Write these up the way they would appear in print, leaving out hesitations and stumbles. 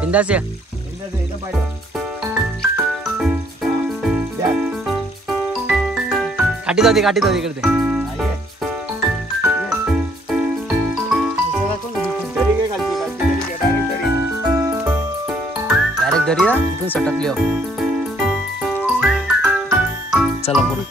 बिंदास या काठी जाऊ इकडे डायरेक्ट दरी इथून सटकली हो. चला पुढे.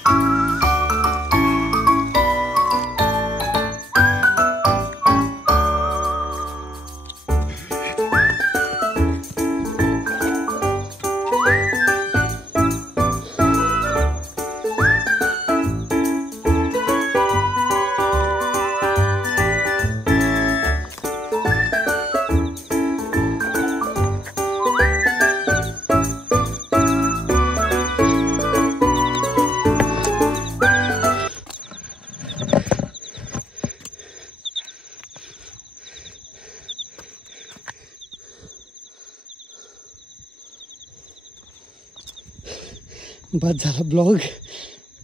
बस झाला ब्लॉग.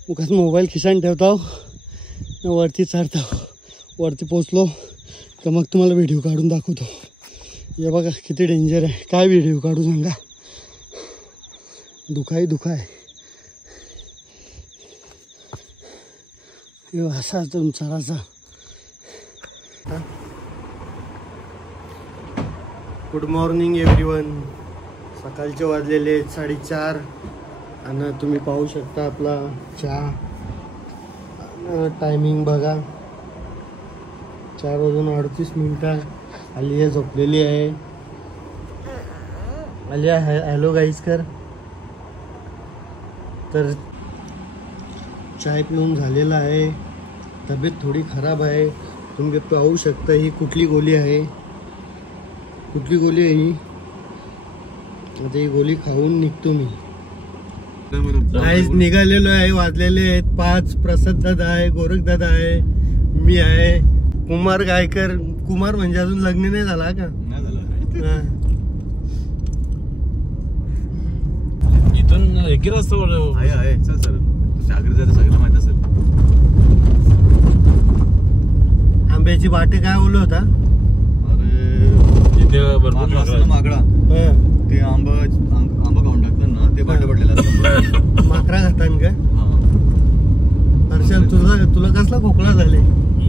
उगाच मोबाईल खिशान ठेवतो वरती चढतो. वरती पोचलो तर मग तुम्हाला व्हिडिओ काढून दाखवतो. हे बघा किती डेंजर आहे. काय व्हिडिओ काढू सांगा. दुखाय हे असा तुमचा. Good morning everyone. सकाळचे वाजलेले 4:30 आणि तुम्ही पाहू शकता आपला चहा टायमिंग बघा 4:38. आलिया झोपलेली आहे. आलिया हॅलो गाईज कर. तर चाय पिऊन झालेला आहे. तब्येत थोडी खराब आहे. तुम्ही पाहू शकता ही कुठली गोळी आहे. कुठली गोळी आहे ही. आता ही गोळी खाऊन निघतो मी. आज निघालेलो आहे. वाजलेले आहेत 5. प्रसाद दादा आहे, गोरख दादा आहे, मी आहे, कुमार गायकर. कुमार म्हणजे अजून लग्न नाही झाला का? इथून एक रस्ता आहे. चल सर सागर जायचं सगळं माहित असेल. आंब्याची बाटे काय बोललो होता? अरे इथे भरपूर माकडा ते आंबा खाऊन टाकतात ना ते बाटे पडलेला असतं. माकरा खातात का? हर्षल तुला कसला खोकला झाले?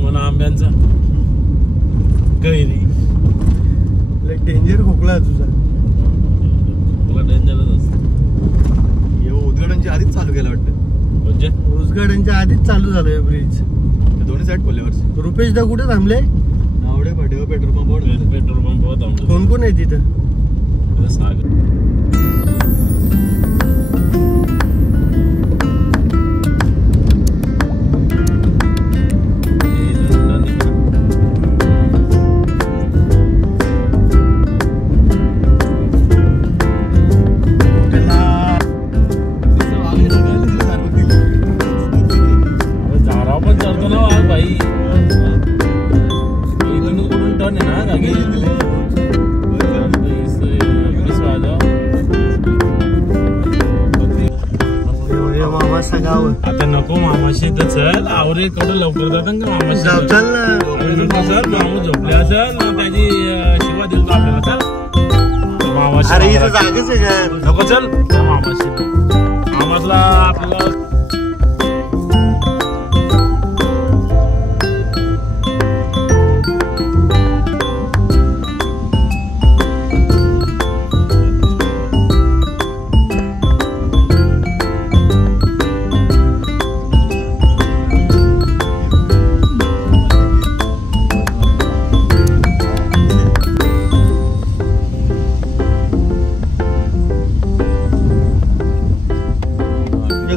मला आंब्यांचा गैरी डेंजर खोकला तुझा. तुला डेंजरच असतं. उद्घाटनच्या आधीच चालू केलं वाटतं. म्हणजे उद्घाटनच्या आधीच चालू झालंय ब्रिज. दोन्ही साईड खोल्यावर. रुपेश दा कुठे थांबले? आवडे फाट्यावर पेट्रोल पंपावर थांबले. कोण कोण आहे तिथं? सागर आता नको मामाशी तर चल. आवरे कडे लवकर जातात का मामाशी? चल ना सर मामा झोपले असेल त्याची शिवा देऊ आपल्याला. चल मामाशी. अरे इथं जागेच आहे. नको चल मामाशी. मामाला आपल्याला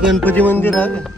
गणपती मंदिर आहे का?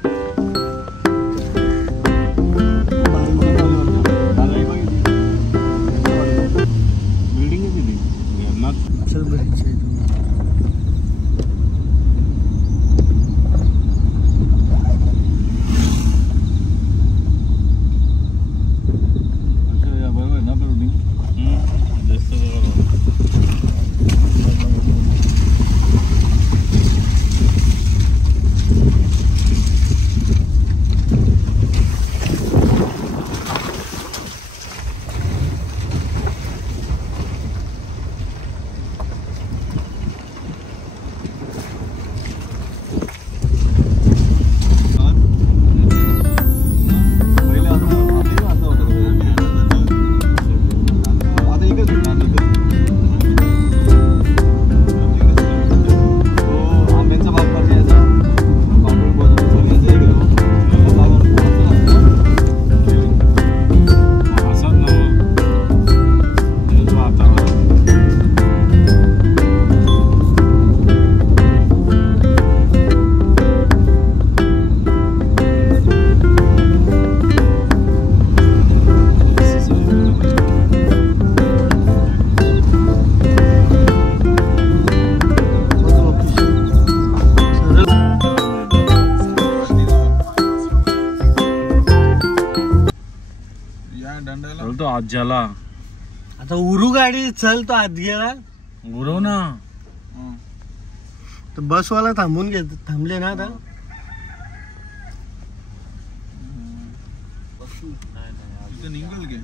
या दंडाला बोलतो आज झाला आता उरू गाडी चल तो आत गेला उरव ना तर बसवाला थांबले ना आता इथं निघल गे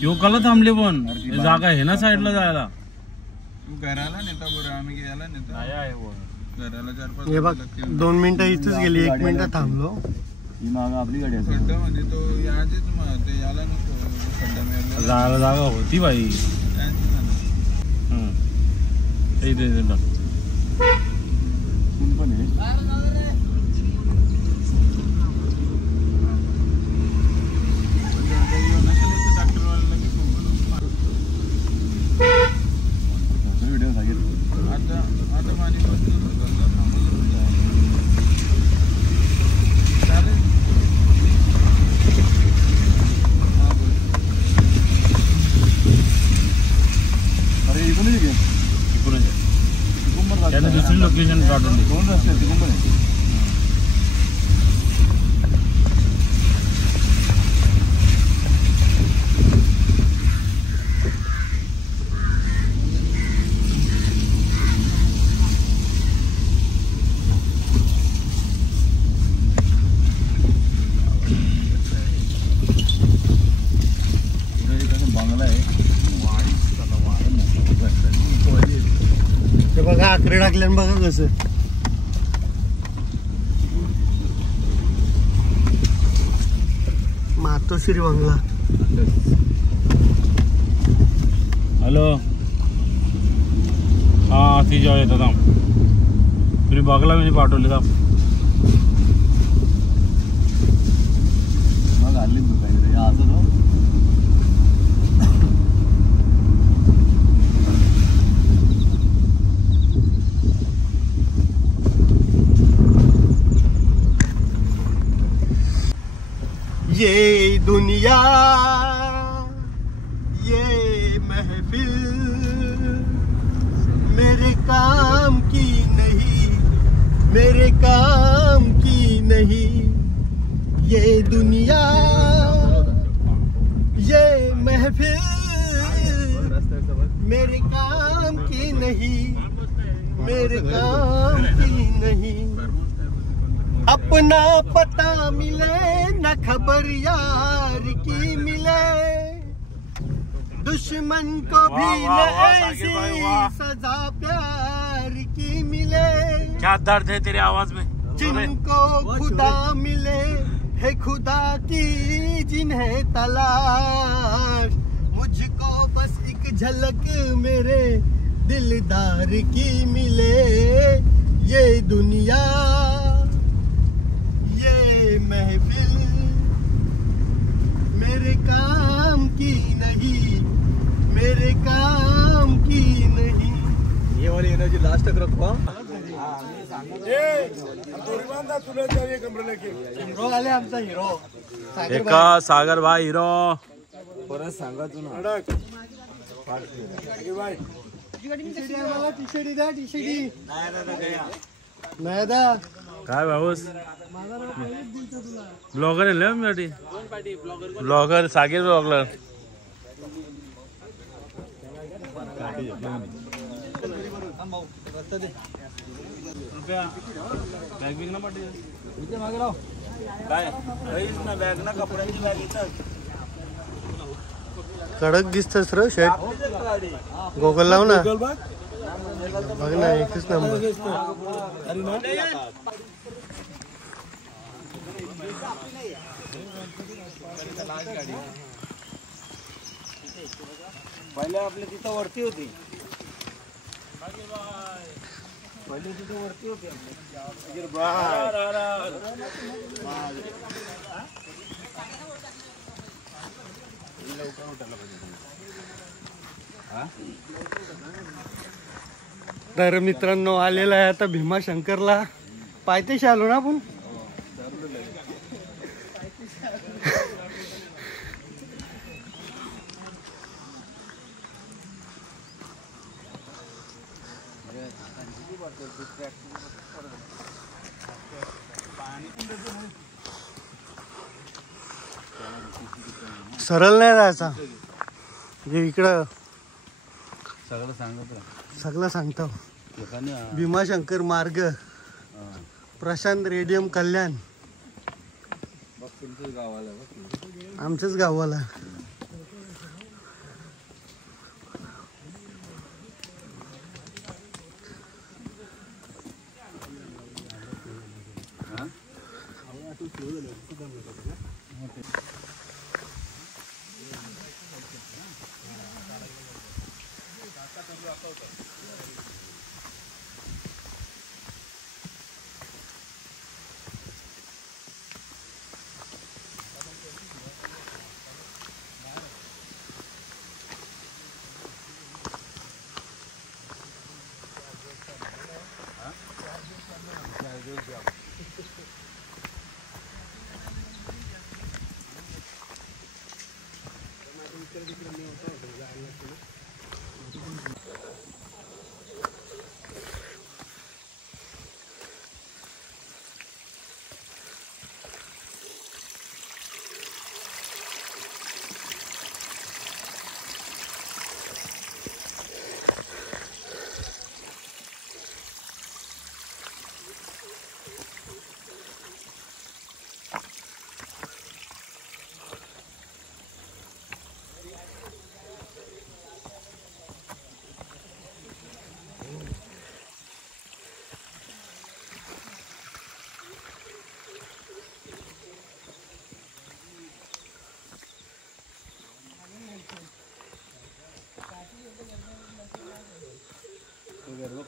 यो कला थांबले पण हे जागा आहे ना साईडला जायला तू घराला नेता बरं आम्ही यायला नेता घराला 4-5 हे बघ 2 मिनिटं इथेच गेली 1 मिनिट थांबलो ही मागा आपली गाडी असेल खड्डा म्हणजे तो याचीच ते याला नको खड्डा मिळाला जायला जागा होती बाई इथे पण आहे त्याने दुसरी लोकेशन काढून दोन रस्ते आहेत तिकडून पण आहे बांगला आहे ते बघा आकडे टाकल्यान बघा कसं मातोश्री बंगला हॅलो हा ती जेव्हा येतात तुम्ही बघला मी पाठवले का मग आली तू काहीतरी असं तो ये दुनिया ये महफिल मेरे काम की नहीं मेरे काम की नहीं ये दुनिया ये महफिल मेरे काम की नहीं मेरे काम की नहीं अपना पता मिले न खबर यार की मिले दुश्मन को भी न ऐसी सजा प्यार की मिले क्या दर्द है तेरे आवाज में जिनको खुदा मिले है खुदा की जिन्हें तलाश मुझको बस एक झलक मेरे दिलदार की मिले ये दुनिया ये महफिल मेरे काम की नहीं मेरे काम की नहीं ये वाली एनर्जी लास्ट तक रखवा हिरो आले आमचा हिरो एका सागर भाई हिरो परत सांगा तू ना नाही दा काय भाऊस ब्लॉगर आहे मी ब्लॉगर सागर ब्लॉगर बॅग बिग ना पाठी मागे राव काय ना बॅग ना कपड्याची बॅग येतात कडक दिसतस र शर्ट गोगल लाव ना बघ ना एकच नंबर पहिले आपल्या तिथं वरती होती पहिले तिथं वरती होती तर मित्रांनो आलेला आहे आता भीमाशंकरला पायथ्याशी आलो ना आपण सरळ नाही जायचा, म्हणजे इकडं सगळं सांगत सगळं सांगतो. भीमाशंकर मार्ग, प्रशांत रेडियम कल्याण, आमच्याच गावाला.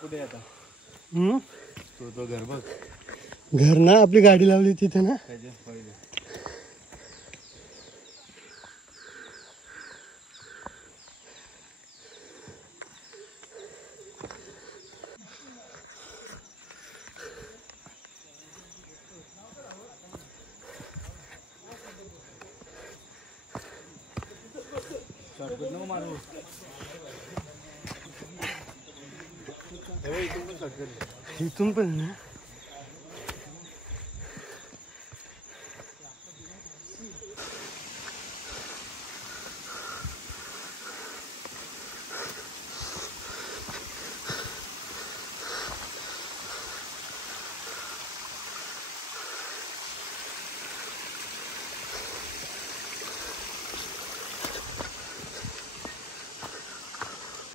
कुठे आता तो घर बघ. घर ना आपली गाडी लावली तिथे ना. इथून पण ना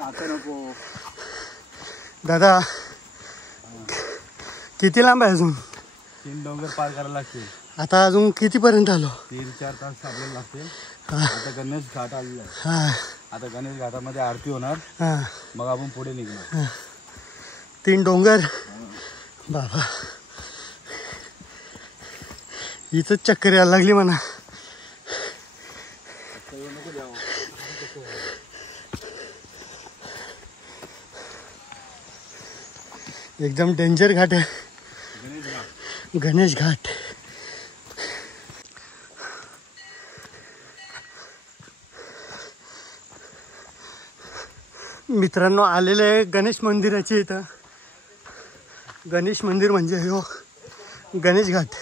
आता नको दादा. किती लांब आहे अजून? 3 डोंगर पार करायला लागतील. आता अजून कितीपर्यंत आलो? 3-4 तास आपल्याला लागतील. आता गणेश घाट आलेला आहे. हा, आता गणेश घाटामध्ये आरती होणार. हा, मग आपण पुढे निघणार. 3 डोंगर बाबा. इथं चक्कर यायला लागली म्हणा. एकदम डेंजर घाट आहे गणेश घाट. मित्रांनो आलेले आहे गणेश मंदिराचे. इथं गणेश मंदिर म्हणजे हो गणेश घाट.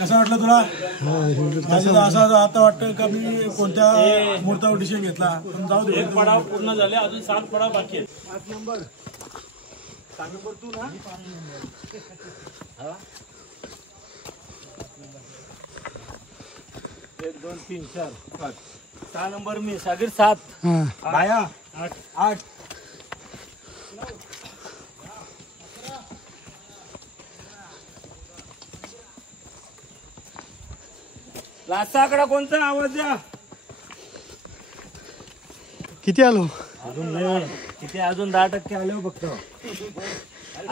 कसं वाटलं तुला? असं आता वाटतं का मी कोणत्या मुहूर्तावर डिसिजन घेतला. पण जाऊ दे, 1 पडाव पूर्ण झाले, अजून 7 पडाव बाकी आहेत. 5 नंबर 6 नंबर तू ना. 1 2 3 4 5 6 नंबर मी. सागर 7. बाया 8. लास्टचा आकडा कोणता आवाज द्या. किती आलो? अजून नाही किती, अजून 10% आले हो फक्त.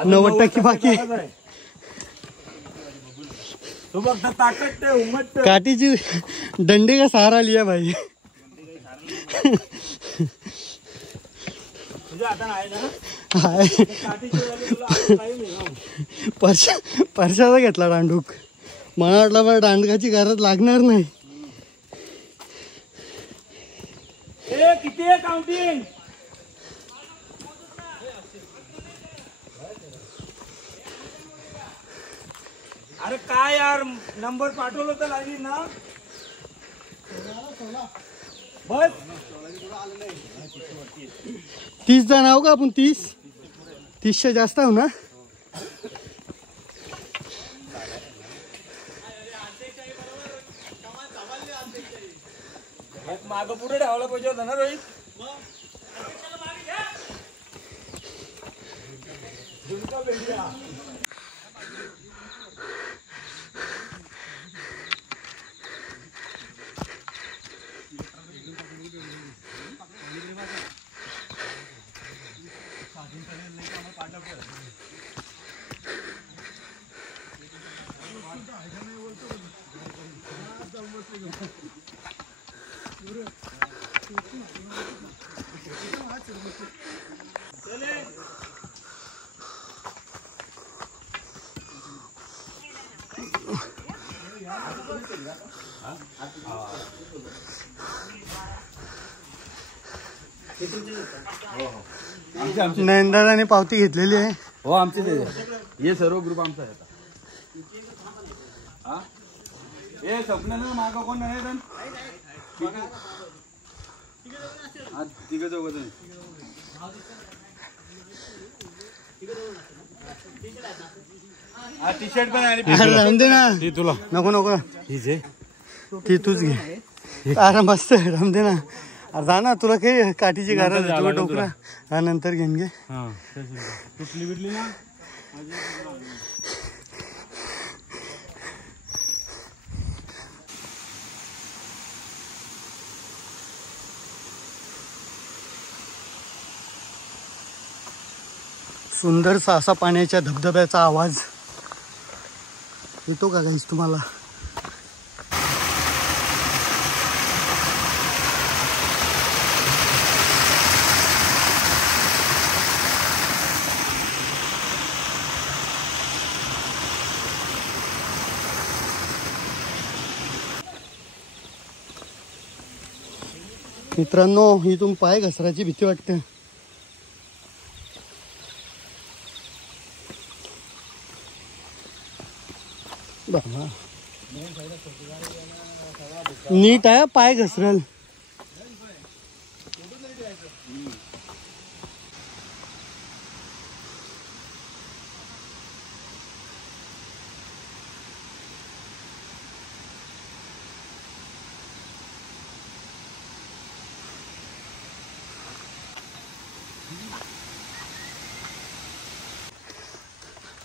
90% बाकी. तू फक्त ताकद ते उमट. काठीची डंडे का सहारा लिया भाई. तुझ्या हाताने आहे ना? हाय. काठीची झाली तुला आता काही नाही ना. परशाचा घेतला दांडूक. मला वाटलं बरं दांडकाची गरज लागणार नाही. ए किती आहे काउंटिंग? अरे काय यार, नंबर पाठवलं होतं लाईन ना बस. 30 जण आहो का आपण? 30च्या जास्त आहो ना? माग पुढे ठेवला पाहिजे होता ना रोहित. नयनदादाने पावती घेतलेली आहे. हो आमचे ते हे सर्व ग्रुप आमचा आहे. हा हे स्वप्न ना माग कोण नाही जण. तिघ चौघ जण. हा टी शर्ट पण आहे. राहून दे ना. ती तुला नको नको. ती तूच घे. आराम मस्त आहे. राहून दे ना. अरे जा ना, तुला काही काठीची गरज आहे. तुला टोकरा हा नंतर घेऊन घे. तुटली बिटली ना. सुंदरसा असा पाण्याच्या धबधब्याचा आवाज येतो का गाईस तुम्हाला? मित्रांनो, इथून पाय घसरायची भीती वाटते. नीट आहे, पाय घसरल.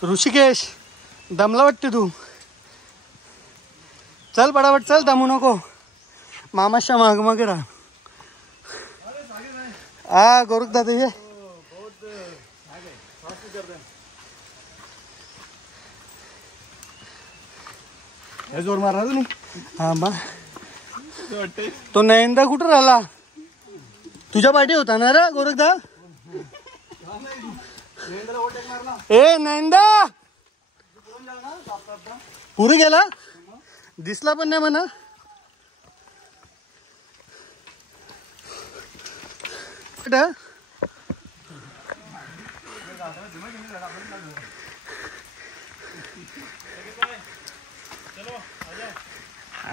ऋषिकेश, दमला वाटते तू? चल पटापट चल, दमू नको. मामाच्या माग माग राहा. हा गोरख दादा ये. जोर मारा तुम्ही. हा मग तो नयनदा कुठं राहिला? तुझ्या पाठी होता ना रे गोरखदा? ए नयनदा पुढे गेला, दिसला पण नाही म्हणा.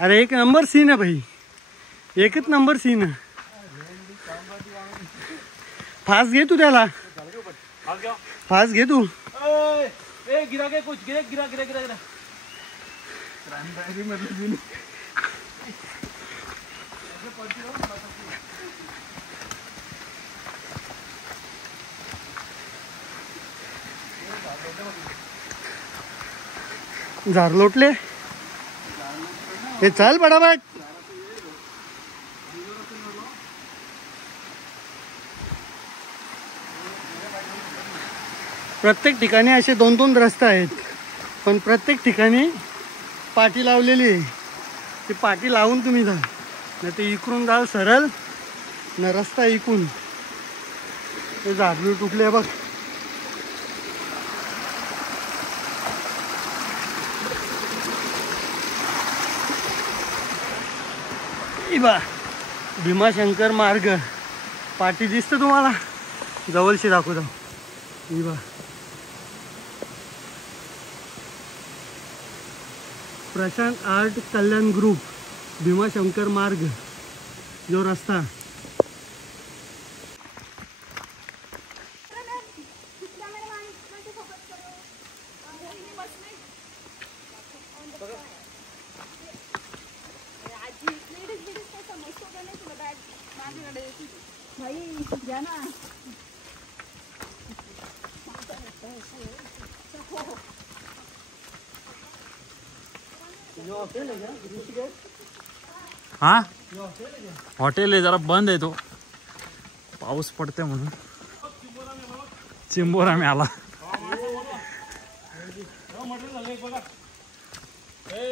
अरे एक नंबर सीन है भाई, एकच नंबर सीन है. फास्ट घे तू त्याला, फास्ट घे तू. गिरा के कुछ गिरा गिरा गिरा गिरा गिरा. झार लोटले. हे चल पटापट. प्रत्येक ठिकाणी असे 2-2 रस्ते आहेत, पण प्रत्येक ठिकाणी पाटी लावलेली आहे. ती पाटी लावून तुम्ही जा, नाही ते इकडून जाल सरळ ना रस्ता इकून. ते झाडू तुटले बघ. बा भीमाशंकर मार्ग पाटी दिसतं तुम्हाला, जवळशी दाखवतो. ही बा प्रशांत आर्ट कल्याण ग्रुप भीमाशंकर मार्ग जो रस्ता. हा हॉटेल आहे, जरा बंद आहे तो, पाऊस पडते म्हणून. चिंबोरा में आला.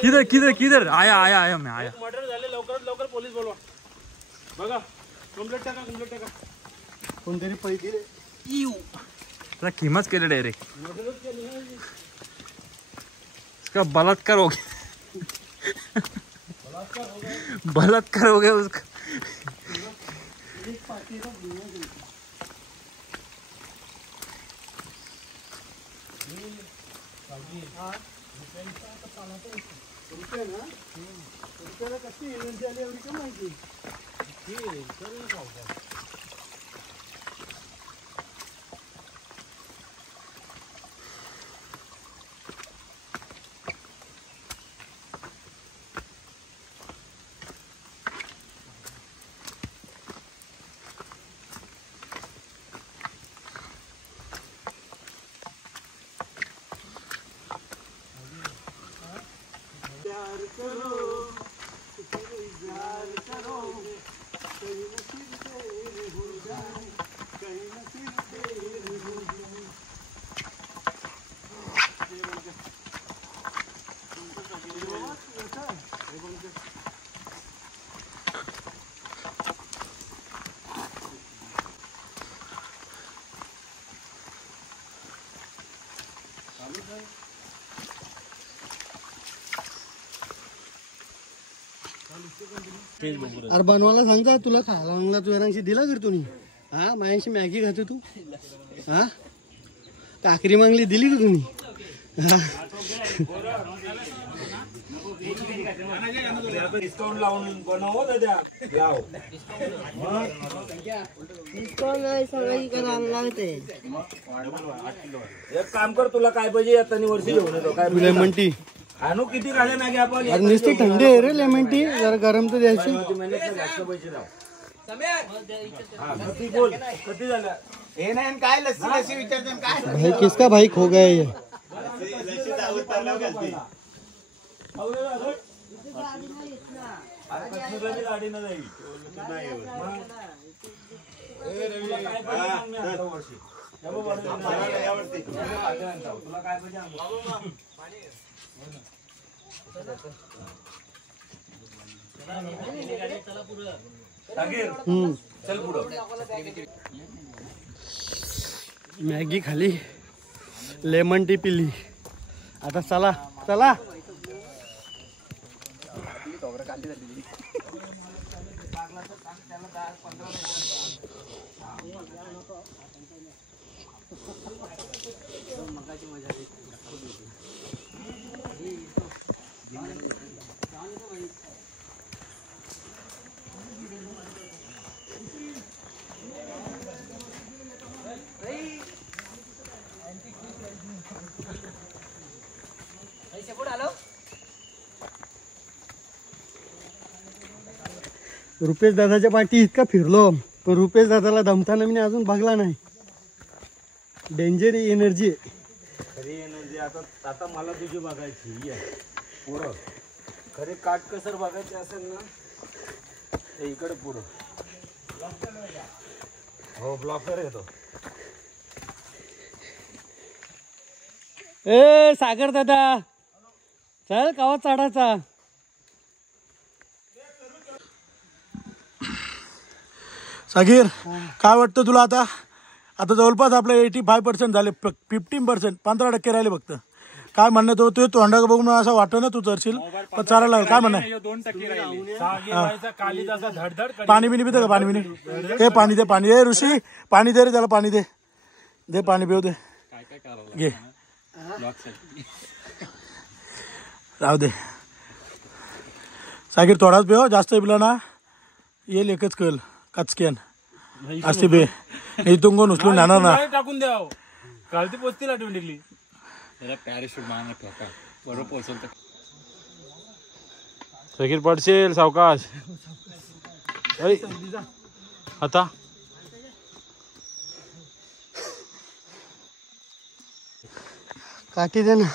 किधर किधर किधर आया आया आया मैं आया. मर्डर झाले, लवकरात लवकर पोलीस बोलवा. बघा कंप्लेंट टाका, कंप्लेंट टाका. कोणतरी पैकी त्याला किमच केले डायरेक्ट. इसका बलात्कार हो गया. बलात्कार हो गया उसका. अरे बनवायला सांगता तुला खायला आणला, तू यांशी दिला कर तुम्ही. हा माझ्याशी मॅगी खातो तू. हा काकरी मागली दिली का तुम्ही. डिस्काउंट लावून बनव द्या. एक काम कर, तुला काय पाहिजे आता वर्षी घेऊन येतो. काय लेमन टी आणू किती खाले नाही आपण. अरे नुसती थंडी आहे रे लेमन टी, जरा गरम तर द्यायची. जास्त पैसे लाव. बोल किती झालं. हे नाही काय लस्सी लस्सी विचारतात काय. भाई किसका भाई खो गया ये. गाडी न जाईल. तुला काय पाहिजे. चल पुढं. मॅगी खाली, लेमन टी पिली. आता चला चला. रुपेश दादाच्या पाठी इतका फिरलो, पण रुपेश दादाला दमताना मी अजून बघला नाही. Danger energy. खरी एनर्जी आता मला तुझी बघायची. खरे काटकसर बघायचे असेल ना हे इकडे पुढं हो ब्लॉकर येतो. ए सागर दादा चल कावा चढायचा. सागीर काय वाटतं तुला आता? आता जवळपास आपले 85% झाले, 15% 15% राहिले फक्त. काय म्हणणं तो तोंडा बघून असं वाटतं ना तू चढशील पण चालायला लागेल. काय म्हणणं? 2% राहिले. काली जसा धडधड पाणी बिनी पितं का? पाणी बिनी ते पाणी दे, पाणी ए ऋषी पाणी दे रे त्याला, पाणी दे, दे पाणी पिऊ दे. घे राहू दे सागीर, थोडाच पिव, जास्त पिला ना येईल एकच कल कचकेन असते बे. इथून कोण उचलून जाणार ना. टाकून द्याव कालती पोचतील ऑटोमॅटिकली. पॅराशूट मागणं ठोका बरोबर पोहोचवलं. सगळी पडशील सावकाश. आता काठी दे ना.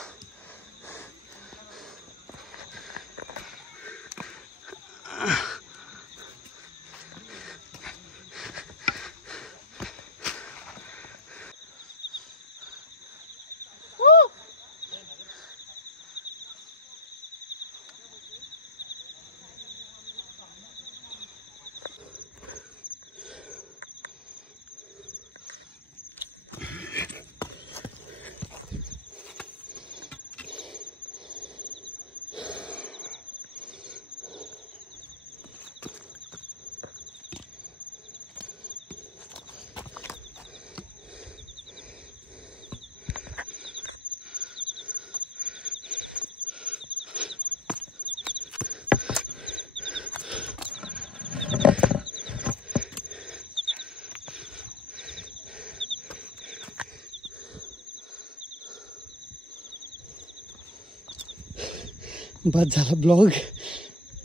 बस झाला ब्लॉग.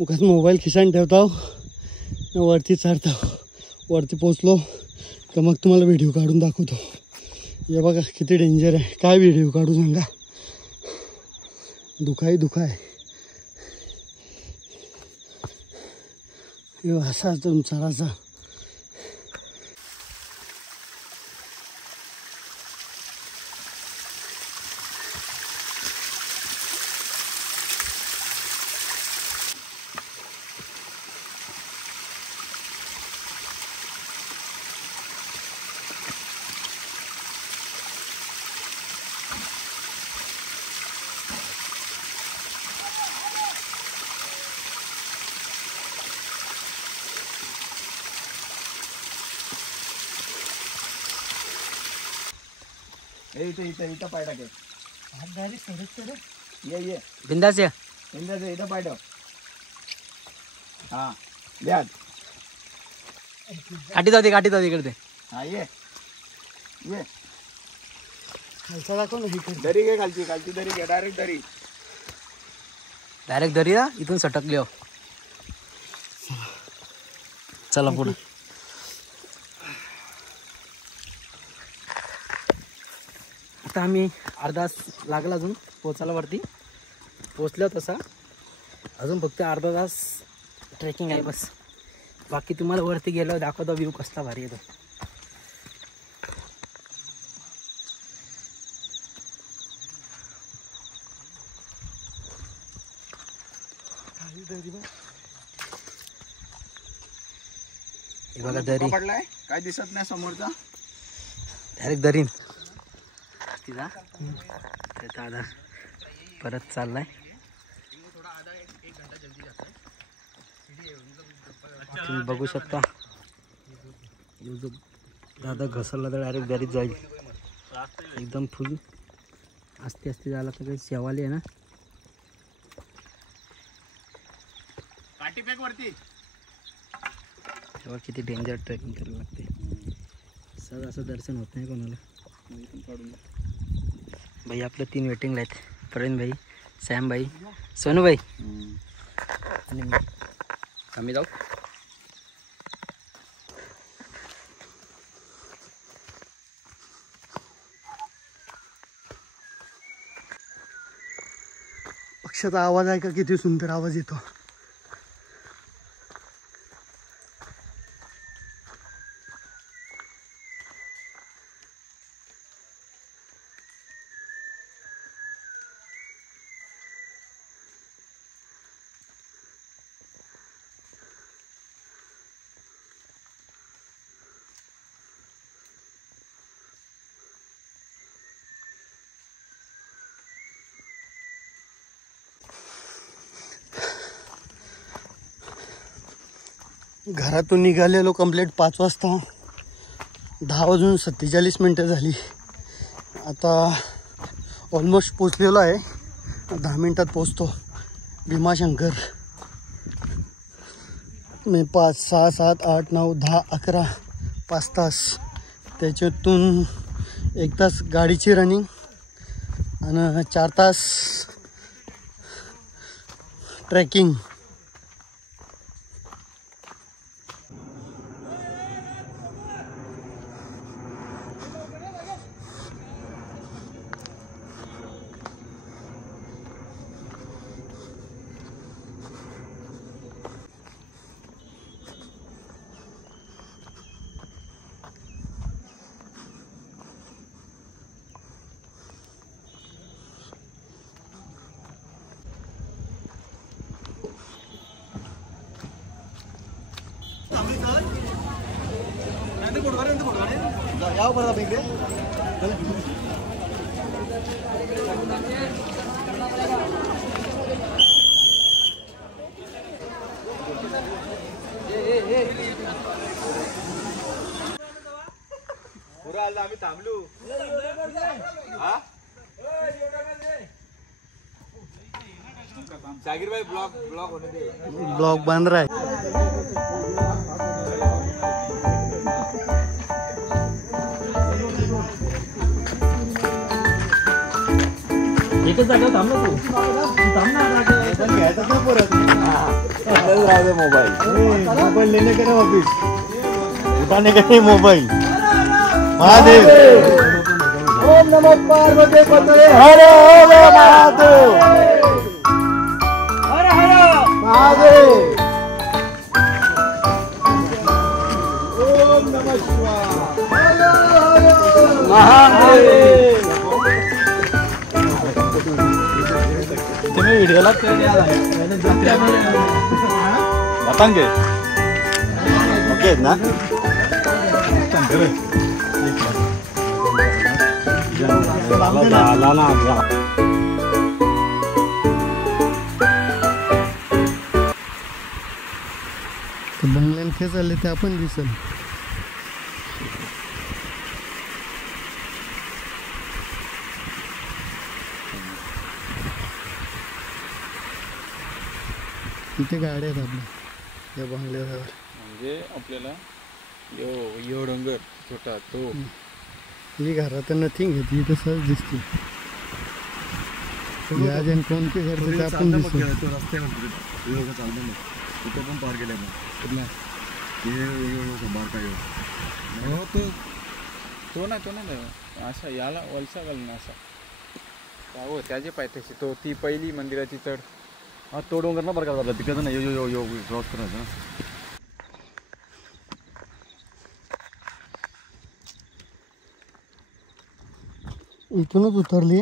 उगाच मोबाईल खिशान ठेवतो वरती चढतो. वरती पोचलो तर मग तुम्हाला व्हिडिओ काढून दाखवतो. हे बघा किती डेंजर आहे. काय व्हिडिओ काढू सांगा. दुखाय असा चढाचा. इथं पाय टाकेल. ये बिंदास या. इथं पाय टाक. हा द्या. काठी जाऊ दे इकडे. हा ये खालचा दाखव ना. दरी घे, खालची दरी घे. डायरेक्ट दरी ना इथून सटकली हो. चला पुढे. आता आम्ही अर्धा तास लागला अजून पोचायला. वरती पोचलो तसा अजून फक्त अर्धा तास ट्रेकिंग आहे बस. बाकी तुम्हाला वरती गेलो दाखवतो व्ह्यू कसला भारी येतो. हे बघा दरी पडलाय, काय दिसत नाही समोरचा. डायरेक्ट दरीन तिला. दादा परत चाललाय. तुम्ही बघू शकता दादा घसरला तर डायरेक्ट दरीत जाईल. एकदम फुल आस्ते झाला तर काही शेवाली आहे ना. वरती तेव्हा किती डेंजर ट्रेकिंग करायला लागते. सहज असं दर्शन होत नाही कोणाला. भाई आपलं 3 वेटिंगला आहेत. प्रवीण भाई, सॅम भाई, सोनू भाई आणि मी. आम्ही जाऊ. रिक्षाचा आवाज आहे का, किती सुंदर आवाज येतो. घरातून निघालेलो कंप्लीट 5 वाजता. 10:47 झाली. आता ऑलमोस्ट पोचलेलो आहे. 10 मिनिटात पोचतो भीमाशंकर. मी 5, 6, 7, 8, 9, 10, 11 5 तास. त्याच्यातून 1 तास गाडीची रनिंग आणि 4 तास ट्रेकिंग. ಯಾವ ಬರದ ಬೇಕ್ರಿ आम्ही थांबलो. जागीर भाई ब्लॉग होने दे. ब्लॉग बन रहा है. एकच जागा थांब ना तू. थांब ना घ्यायचं ना परत. मोबाईल लेने का वापिस उठाने का नहीं मोबाईल. महादेव. ओम नमः पार्वती पतये. हर हर महादेव. हर हर महादेव. ओम नमः शिवाय. हर हर महादेव. तुम्ही व्हिडिओला बतांगे ओके ना. बंगल्यान खेच आले ते आपण दिसल. इथे गाड्या आहेत आपल्या या बंगल्यावर. म्हणजे आपल्याला यो डोंगर छोटा तो ही घरात नथिंग आहे ती तसंच दिसते. या जण कोणते घर ते आपण दिसतो. तिथे पण पार केलं कुठला तो नाही असा याला वलसा घाल ना असा. हो त्याचे पायथ्याशी तो ती पहिली मंदिराची चढ. हा तो डोंगर ना बरं का तिकडं ना यो क्रॉस करायचं ना. इथूनच उतरली.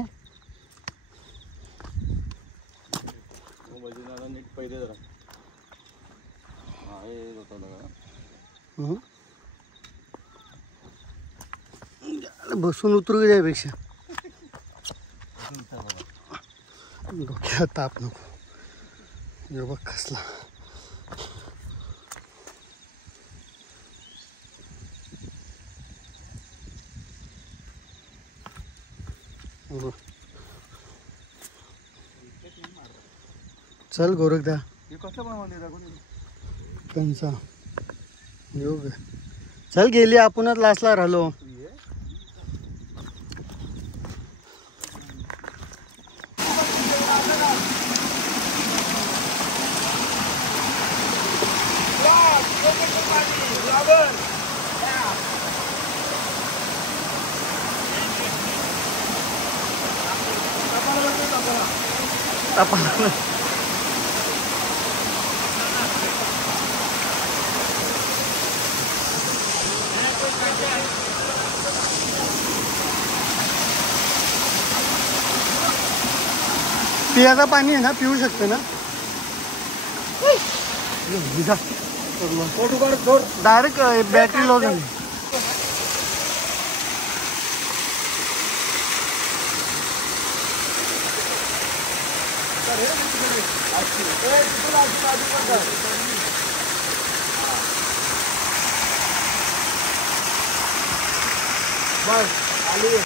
नीट पहिले जरा बसून उतरू द्यापेक्षा डोक्यात ताप नको. हे बघ कसला चल गोरखदा. कंचा योग चल गेली आपणच लासला राहिलो. पियाचं पाणी आहे ना, पिऊ शकते ना डायरेक्ट बॅटरी लो झाली. बस आली.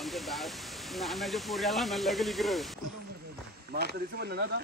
आमच्या नानाच्या पोऱ्याला ना लगल इकडं मात्र दिसत म्हणलं ना आता